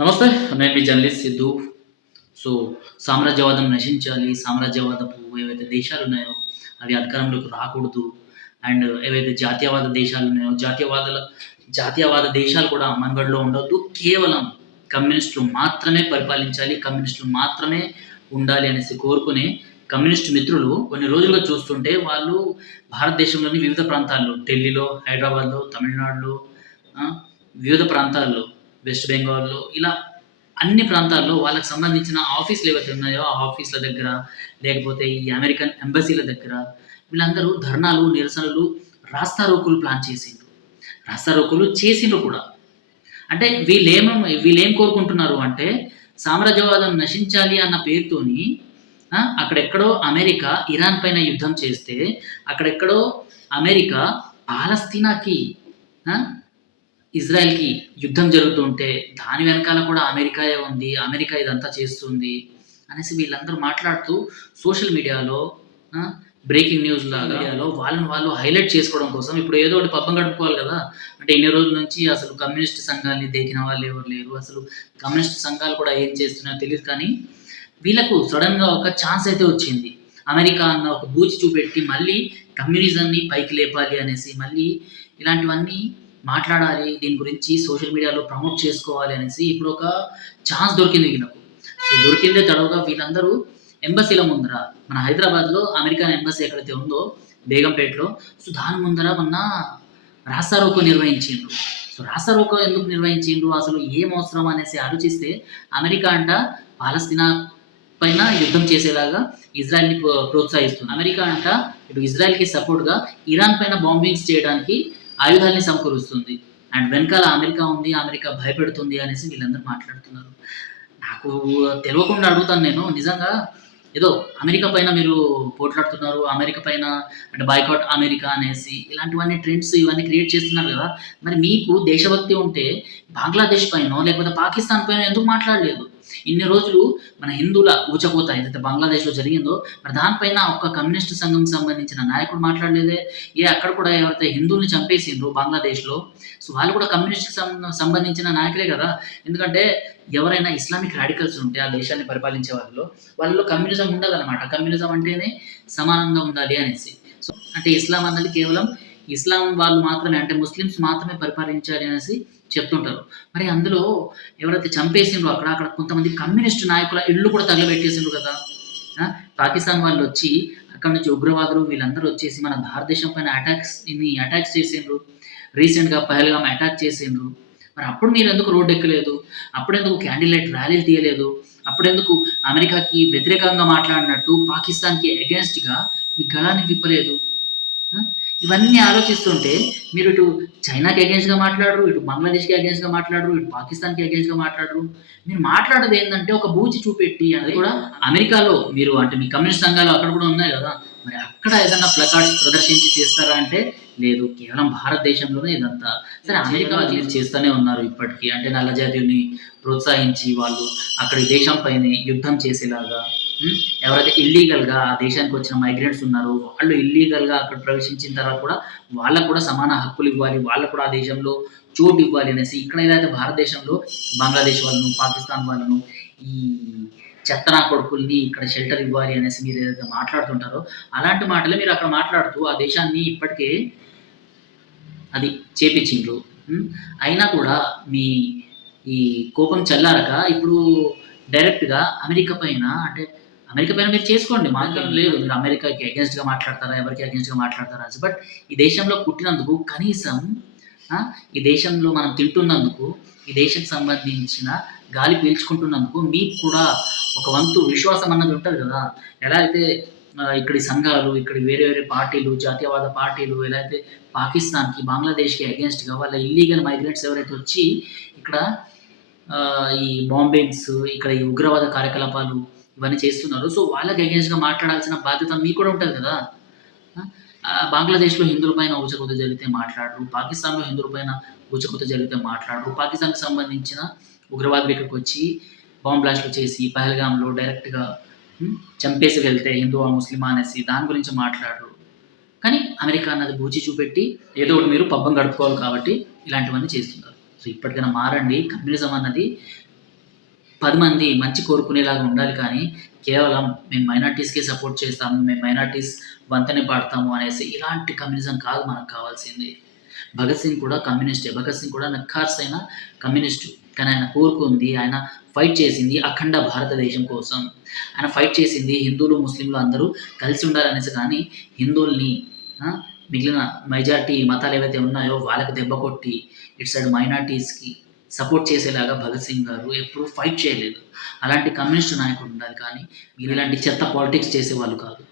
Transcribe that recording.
నమస్తే నేను మీ జర్నలిస్ట్ సిద్ధు. సో సామ్రాజ్యవాదం నశించాలి సామ్రాజ్యవాదపు ఏవైతే దేశాలు ఉన్నాయో అవి అధికారంలోకి రాకూడదు. అండ్ ఏవైతే జాతీయవాద దేశాలు ఉన్నాయో జాతీయవాదుల జాతీయవాద దేశాలు కూడా మనుగడలో ఉండవద్దు కేవలం కమ్యూనిస్టులు మాత్రమే పరిపాలించాలి కమ్యూనిస్టులు మాత్రమే ఉండాలి అనేసి కోరుకునే కమ్యూనిస్ట్ మిత్రులు కొన్ని రోజులుగా చూస్తుంటే వాళ్ళు భారతదేశంలోని వివిధ ప్రాంతాల్లో ఢిల్లీలో హైదరాబాద్లో తమిళనాడులో వివిధ ప్రాంతాల్లో వెస్ట్ బెంగాల్లో ఇలా అన్ని ప్రాంతాల్లో వాళ్ళకి సంబంధించిన ఆఫీసులు ఏవైతే ఉన్నాయో ఆ ఆఫీసుల దగ్గర లేకపోతే ఈ అమెరికన్ ఎంబసీల దగ్గర వీళ్ళందరూ ధర్నాలు నిరసనలు రాస్తారోకులు ప్లాన్ చేసిండ్రు. రాస్తారోకులు చేసిండ్రు కూడా. అంటే వీళ్ళేమో వీళ్ళేం కోరుకుంటున్నారు అంటే సామ్రాజ్యవాదం నశించాలి అన్న పేరుతోని అక్కడెక్కడో అమెరికా ఇరాన్ పైన యుద్ధం చేస్తే అక్కడెక్కడో అమెరికా పాలస్తీనాకి ఇజ్రాయెల్కి యుద్ధం జరుగుతుంటే దాని వెనకాల కూడా అమెరికాయే ఉంది అమెరికా ఇదంతా చేస్తుంది అనేసి వీళ్ళందరూ మాట్లాడుతూ సోషల్ మీడియాలో బ్రేకింగ్ న్యూస్ లాగా వాళ్ళని వాళ్ళు హైలైట్ చేసుకోవడం కోసం ఇప్పుడు ఏదో ఒకటి పబ్బం గడుపుకోవాలి కదా. అంటే ఇన్ని రోజుల నుంచి అసలు కమ్యూనిస్ట్ సంఘాన్ని దేకిన వాళ్ళు ఎవరు లేరు. అసలు కమ్యూనిస్ట్ సంఘాలు కూడా ఏం చేస్తున్నాయో తెలియదు కానీ వీళ్ళకు సడన్గా ఒక ఛాన్స్ అయితే వచ్చింది. అమెరికా అన్న ఒక బూచి చూపెట్టి మళ్ళీ కమ్యూనిజంని పైకి లేపాలి అనేసి మళ్ళీ ఇలాంటివన్నీ మాట్లాడాలి దీని గురించి సోషల్ మీడియాలో ప్రమోట్ చేసుకోవాలి అనేసి ఇప్పుడు ఒక ఛాన్స్ దొరికింది వీళ్ళకు. సో దొరికిందే తడవుగా వీళ్ళందరూ ఎంబసీల ముందర మన హైదరాబాద్లో అమెరికన్ ఎంబసీ ఎక్కడైతే ఉందో బేగంపేటలో సో దాని ముందర మొన్న రాసారోకో నిర్వహించిండ్రు. సో రాసారోకో ఎందుకు నిర్వహించిండ్రు? అసలు ఏం అవసరం అనేసి ఆలోచిస్తే అమెరికా అంట పాలస్తీనా పైన యుద్ధం చేసేలాగా ఇజ్రాయెల్ని ప్రో- ప్రోత్సహిస్తుంది. అమెరికా అంట ఇటు ఇజ్రాయెల్కి సపోర్ట్గా ఇరాన్ పైన బాంబింగ్స్ చేయడానికి ఆయుధాల్ని సమకూరుస్తుంది. అండ్ వెనకాల అమెరికా ఉంది అమెరికా భయపెడుతుంది అనేసి వీళ్ళందరూ మాట్లాడుతున్నారు. నాకు తెలియకుండా అడుగుతాను నేను. నిజంగా ఏదో అమెరికా పైన మీరు పోట్లాడుతున్నారు అమెరికా పైన అంటే బైకాట్ అమెరికా అనేసి ఇలాంటివన్నీ ట్రెండ్స్ ఇవన్నీ క్రియేట్ చేస్తున్నారు కదా. మరి మీకు దేశభక్తి ఉంటే బంగ్లాదేశ్ పైన లేకపోతే పాకిస్తాన్ పైన ఎందుకు మాట్లాడలేదు? ఇన్ని రోజులు మన హిందువుల ఊచకూత ఏదైతే బంగ్లాదేశ్లో జరిగిందో మరి దానిపైన ఒక్క కమ్యూనిస్ట్ సంఘం సంబంధించిన నాయకుడు మాట్లాడలేదే? ఏ అక్కడ కూడా ఎవరైతే హిందువుల్ని చంపేసిండ్రు బంగ్లాదేశ్లో సో వాళ్ళు కూడా కమ్యూనిస్ట్ సంబంధించిన నాయకులే కదా? ఎందుకంటే ఎవరైనా ఇస్లామిక్ రాడికల్స్ ఉంటే ఆ దేశాన్ని పరిపాలించే వాళ్ళలో వాళ్ళలో కమ్యూనిజం ఉండదన్నమాట. కమ్యూనిజం అంటేనే సమానంగా ఉండాలి అనేసి. సో అంటే ఇస్లాం అన్నది కేవలం ఇస్లాం వాళ్ళు మాత్రమే అంటే ముస్లిమ్స్ మాత్రమే పరిపాలించాలి అనేసి చెప్తుంటారు. మరి అందులో ఎవరైతే చంపేసిండ్రో అక్కడ అక్కడ కొంతమంది కమ్యూనిస్ట్ నాయకుల ఇళ్ళు కూడా తగలబెట్టేసిండ్రు కదా. పాకిస్తాన్ వాళ్ళు వచ్చి అక్కడ నుంచి ఉగ్రవాదులు వీళ్ళందరూ వచ్చేసి మన భారతదేశం పైన అటాక్స్ ఇన్ని అటాక్స్ చేసిండ్రు. రీసెంట్గా పహల్గామ్ అటాక్ చేసిండ్రు. మరి అప్పుడు మీరు ఎందుకు రోడ్డు ఎక్కలేదు అప్పుడెందుకు క్యాండిల్ లైట్ ర్యాలీలు తీయలేదు? అప్పుడెందుకు అమెరికాకి వ్యతిరేకంగా మాట్లాడినట్టు పాకిస్తాన్కి అగేన్స్ట్గా మీ గళాన్ని విప్పలేదు? ఇవన్నీ ఆలోచిస్తుంటే మీరు ఇటు చైనాకి అగేన్స్ట్గా మాట్లాడరు ఇటు బంగ్లాదేశ్కి అగేన్స్ట్గా మాట్లాడరు ఇటు పాకిస్తాన్కి అగేన్స్ట్గా మాట్లాడరు. మీరు మాట్లాడేది ఏంటంటే ఒక బూచి చూపెట్టి అది కూడా అమెరికాలో మీరు అంటే మీ కమ్యూనిస్ట్ సంఘాలు అక్కడ కూడా ఉన్నాయి కదా మరి అక్కడ ఏదైనా ప్లకార్డ్స్ ప్రదర్శించి చేస్తారా అంటే లేదు కేవలం భారతదేశంలోనే ఇదంతా. సరే అమెరికా వాళ్ళు చేస్తూనే ఉన్నారు ఇప్పటికీ అంటే నల్ల జాతీయుని ప్రోత్సహించి వాళ్ళు అక్కడి దేశం పైన యుద్ధం చేసేలాగా. ఎవరైతే ఇల్లీగల్గా ఆ దేశానికి వచ్చిన మైగ్రెంట్స్ ఉన్నారో వాళ్ళు ఇల్లీగల్గా అక్కడ ప్రవేశించిన తర్వాత కూడా వాళ్ళకు కూడా సమాన హక్కులు ఇవ్వాలి వాళ్ళకు కూడా ఆ దేశంలో చోటు ఇవ్వాలి అనేసి ఇక్కడ ఏదైతే భారతదేశంలో బంగ్లాదేశ్ వాళ్ళను పాకిస్తాన్ వాళ్ళను ఈ చెత్తనా కొడుకుల్ని ఇక్కడ షెల్టర్ ఇవ్వాలి అనేసి మీరు ఏదైతే మాట్లాడుతుంటారో అలాంటి మాటలే మీరు అక్కడ మాట్లాడుతూ ఆ దేశాన్ని ఇప్పటికే అది చేపించిండ్రు. అయినా కూడా మీ ఈ కోపం చల్లారక ఇప్పుడు డైరెక్ట్గా అమెరికా పైన అంటే అమెరికా పైన మీరు చేసుకోండి మాకేం లేదు. మీరు అమెరికాకి అగేన్స్ట్గా మాట్లాడతారా ఎవరికి అగేన్స్ట్గా మాట్లాడతారా బట్ ఈ దేశంలో పుట్టినందుకు కనీసం ఈ దేశంలో మనం తింటున్నందుకు ఈ దేశం సంబంధించిన గాలి పీల్చుకుంటున్నందుకు మీకు కూడా ఒక వంతు విశ్వాసం అన్నది ఉంటుంది కదా. ఎలా అయితే ఇక్కడి సంఘాలు ఇక్కడ వేరే వేరే పార్టీలు జాతీయవాద పార్టీలు ఎలా అయితే పాకిస్తాన్కి బంగ్లాదేశ్కి అగేన్స్ట్గా వాళ్ళ ఇల్లీగల్ మైగ్రెంట్స్ ఎవరైతే వచ్చి ఇక్కడ ఈ బాంబింగ్స్ ఇక్కడ ఈ ఉగ్రవాద కార్యకలాపాలు ఇవన్నీ చేస్తున్నారు. సో వాళ్ళకి అగేన్స్ట్గా మాట్లాడాల్సిన బాధ్యత మీకు కూడా ఉంటుంది కదా. ఆ, బంగ్లాదేశ్లో హిందువుల పైన ఊచకొత జరిగితే మాట్లాడరు. పాకిస్తాన్లో హిందువుల పైన ఊచకొత జరిగితే మాట్లాడరు. పాకిస్తాన్కి సంబంధించిన ఉగ్రవాదులు ఇక్కడికి వచ్చి బాంబ్ బ్లాస్ట్లు చేసి పహల్గామ్లో డైరెక్ట్గా చంపేసి వెళ్తే హిందువా ముస్లిమా అనేసి దాని గురించి మాట్లాడరు. కానీ అమెరికా అన్నది బూచి చూపెట్టి ఏదో ఒకటి మీరు పబ్బం గడుపుకోవాలి కాబట్టి ఇలాంటివన్నీ చేస్తున్నారు. సో ఇప్పటికైనా మారండి. కమ్యూనిజం అన్నది పది మంది మంచి కోరుకునేలాగా ఉండాలి కానీ కేవలం మేము మైనార్టీస్కే సపోర్ట్ చేస్తాము మేము మైనార్టీస్ వంతనే పాడతాము అనేసి ఇలాంటి కమ్యూనిజం కాదు మనకు కావాల్సింది. భగత్ సింగ్ కూడా కమ్యూనిస్టే భగత్ సింగ్ కూడా నక్కార్స్ అయిన కమ్యూనిస్టు కానీ ఆయన కోరుకుంది ఆయన ఫైట్ చేసింది అఖండ భారతదేశం కోసం. ఆయన ఫైట్ చేసింది హిందువులు ముస్లింలు అందరూ కలిసి ఉండాలనేసి కానీ హిందువుల్ని మిగిలిన మెజార్టీ మతాలు ఏవైతే ఉన్నాయో వాళ్ళకి దెబ్బ కొట్టి ఇటు సైడ్ మైనార్టీస్కి సపోర్ట్ చేసేలాగా భగత్ సింగ్ గారు ఎప్పుడూ ఫైట్ చేయలేదు. అలాంటి కమ్యూనిస్ట్ నాయకుడు ఉండాలి కానీ మీరు ఇలాంటి చెత్త పాలిటిక్స్ చేసేవాళ్ళు కాదు.